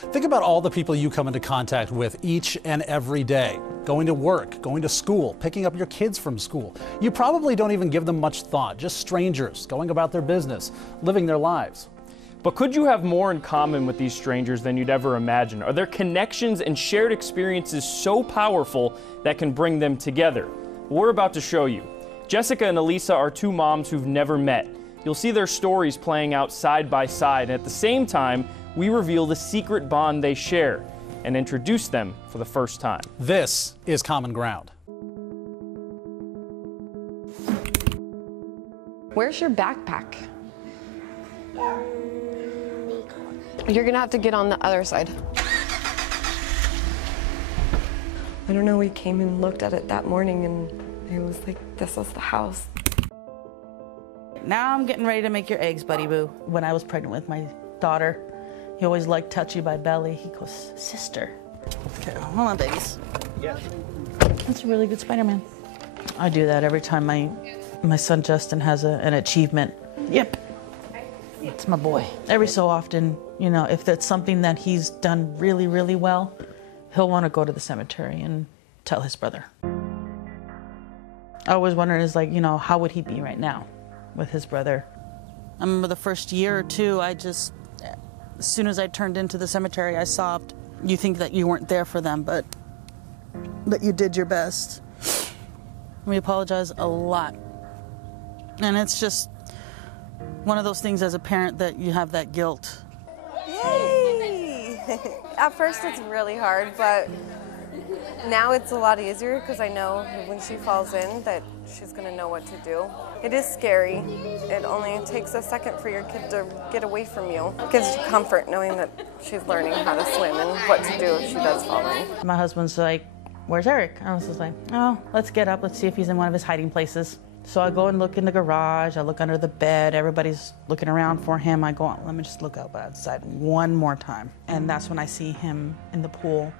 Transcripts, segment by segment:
Think about all the people you come into contact with each and every day. Going to work, going to school, picking up your kids from school. You probably don't even give them much thought, just strangers going about their business, living their lives. But could you have more in common with these strangers than you'd ever imagine? Are there connections and shared experiences so powerful that can bring them together? We're about to show you. Jessica and Elisa are two moms who've never met. You'll see their stories playing out side by side, and at the same time, we reveal the secret bond they share and introduce them for the first time. This is Common Ground. Where's your backpack? You're gonna have to get on the other side. I don't know, we came and looked at it that morning and it was like, this was the house. Now I'm getting ready to make your eggs, buddy boo. When I was pregnant with my daughter, he always liked touchy my belly. He goes, sister. Okay, hold on, babies. Yes. That's a really good Spider-Man. I do that every time my son Justin has an achievement. Yep. It's my boy. Every so often, you know, if that's something that he's done really, really well, he'll want to go to the cemetery and tell his brother. I always wondered, is like, you know, how would he be right now with his brother? I remember the first year or two, as soon as I turned into the cemetery, I sobbed. You think that you weren't there for them, but you did your best. We apologize a lot. And it's just one of those things as a parent that you have that guilt. Yay! At first it's really hard, but now it's a lot easier because I know when she falls in that she's going to know what to do. It is scary. It only takes a second for your kid to get away from you. It gives you comfort knowing that she's learning how to swim and what to do if she does fall in. My husband's like, where's Eric? I was just like, oh, let's get up. Let's see if he's in one of his hiding places. So I go and look in the garage. I look under the bed. Everybody's looking around for him. I go on, let me just look outside one more time. And that's when I see him in the pool.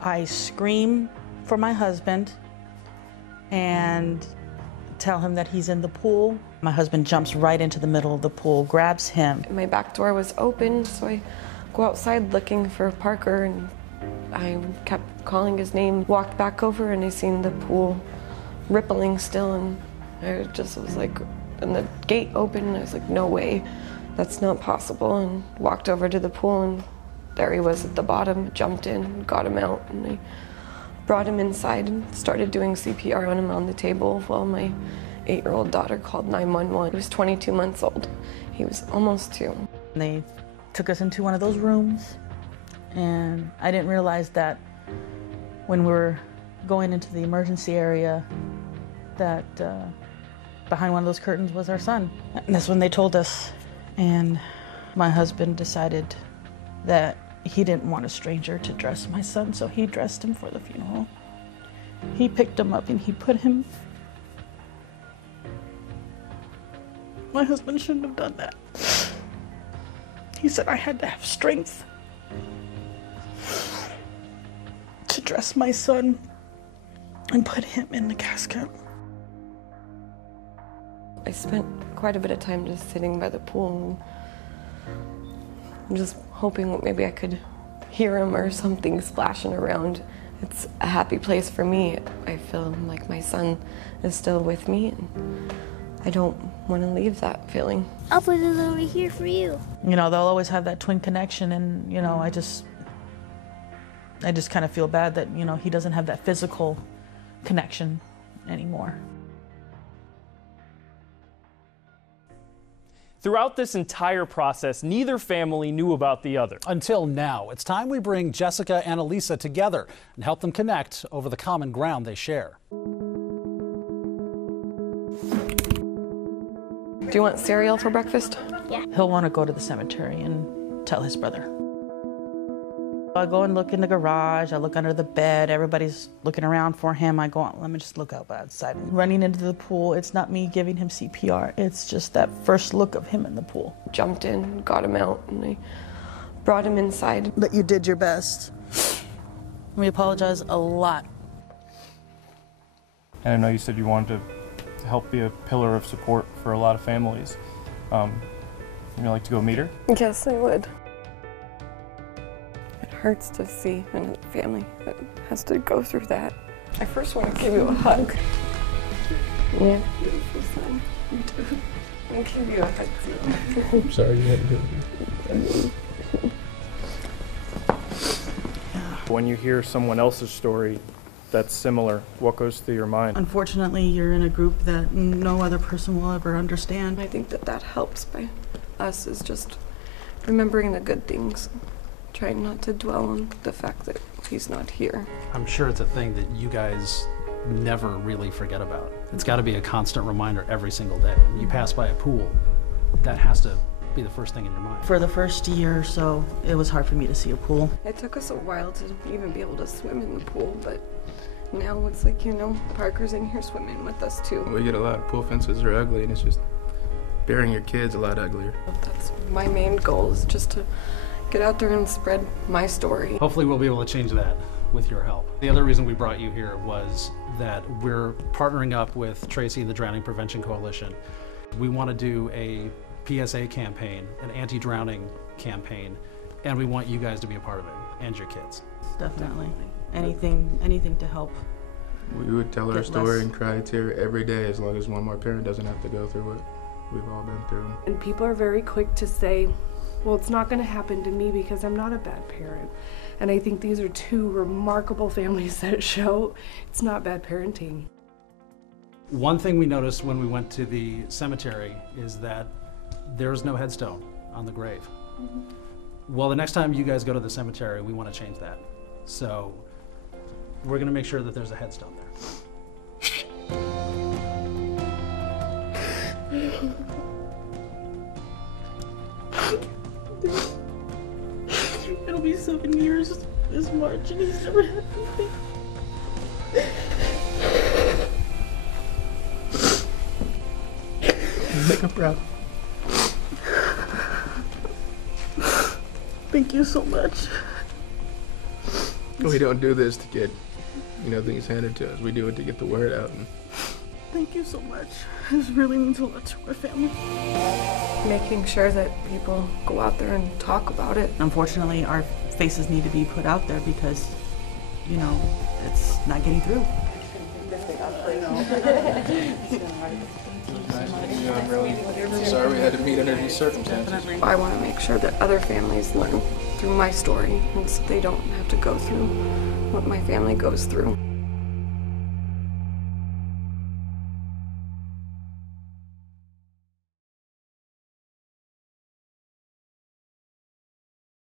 I scream for my husband and tell him that he's in the pool. My husband jumps right into the middle of the pool, grabs him. My back door was open, so I go outside looking for Parker, and I kept calling his name. Walked back over and I seen the pool rippling still, and I just was like, and the gate opened, and I was like, no way, that's not possible, and walked over to the pool, and there he was at the bottom, jumped in, got him out, and I brought him inside and started doing CPR on him on the table while my 8-year-old daughter called 911. He was 22 months old. He was almost 2. They took us into one of those rooms, and I didn't realize that when we were going into the emergency area that behind one of those curtains was our son. And that's when they told us, and my husband decided that he didn't want a stranger to dress my son, so he dressed him for the funeral. He picked him up and he put him. My husband shouldn't have done that. He said I had to have strength to dress my son and put him in the casket. I spent quite a bit of time just sitting by the pool and just hoping that maybe I could hear him or something splashing around. It's a happy place for me. I feel like my son is still with me, and I don't want to leave that feeling. I'll put it over here for you. You know, they'll always have that twin connection, and, you know, I just kind of feel bad that, you know, he doesn't have that physical connection anymore. Throughout this entire process, neither family knew about the other. Until now. It's time we bring Jessica and Elisa together and help them connect over the common ground they share. Do you want cereal for breakfast? Yeah. He'll want to go to the cemetery and tell his brother. I go and look in the garage. I look under the bed. Everybody's looking around for him. I go on, let me just look outside. Running into the pool, it's not me giving him CPR. It's just that first look of him in the pool. Jumped in, got him out, and I brought him inside. But you did your best. We apologize a lot. And I know you said you wanted to help be a pillar of support for a lot of families. Would you like to go meet her? Yes, I would. hurts to see a family that has to go through that. I first want to give you a hug. Yeah, beautiful son. You too. I'll give you a hug too. I'm sorry you had to do it. When you hear someone else's story that's similar, what goes through your mind? Unfortunately, you're in a group that no other person will ever understand. I think that helps by us is just remembering the good things, trying not to dwell on the fact that he's not here. I'm sure it's a thing that you guys never really forget about. It's got to be a constant reminder every single day. When you pass by a pool, that has to be the first thing in your mind. For the first year or so, it was hard for me to see a pool. It took us a while to even be able to swim in the pool, but now it's like, you know, Parker's in here swimming with us too. We get a lot of pool fences are ugly, and it's just burying your kids a lot uglier. That's my main goal, is just to get out there and spread my story. Hopefully we'll be able to change that with your help. The other reason we brought you here was that we're partnering up with Tracy and the Drowning Prevention Coalition. We want to do a PSA campaign, an anti-drowning campaign, and we want you guys to be a part of it, and your kids. Definitely. Anything to help. We would tell our Get story less. and cry tear every day as long as one more parent doesn't have to go through what we've all been through. And people are very quick to say, well, it's not going to happen to me because I'm not a bad parent. And I think these are two remarkable families that show it's not bad parenting. One thing we noticed when we went to the cemetery is that there's no headstone on the grave. Well, the next time you guys go to the cemetery, we want to change that. So we're going to make sure that there's a headstone there. It'll be 7 years this March, and he's never had anything. Make him proud. Thank you so much. We don't do this to get, things handed to us. We do it to get the word out. And Thank you so much. This really means a lot to our family. Making sure that people go out there and talk about it. Unfortunately, our faces need to be put out there because, it's not getting through. I'm really sorry we had to meet under these circumstances. I want to make sure that other families learn through my story, and so they don't have to go through what my family goes through.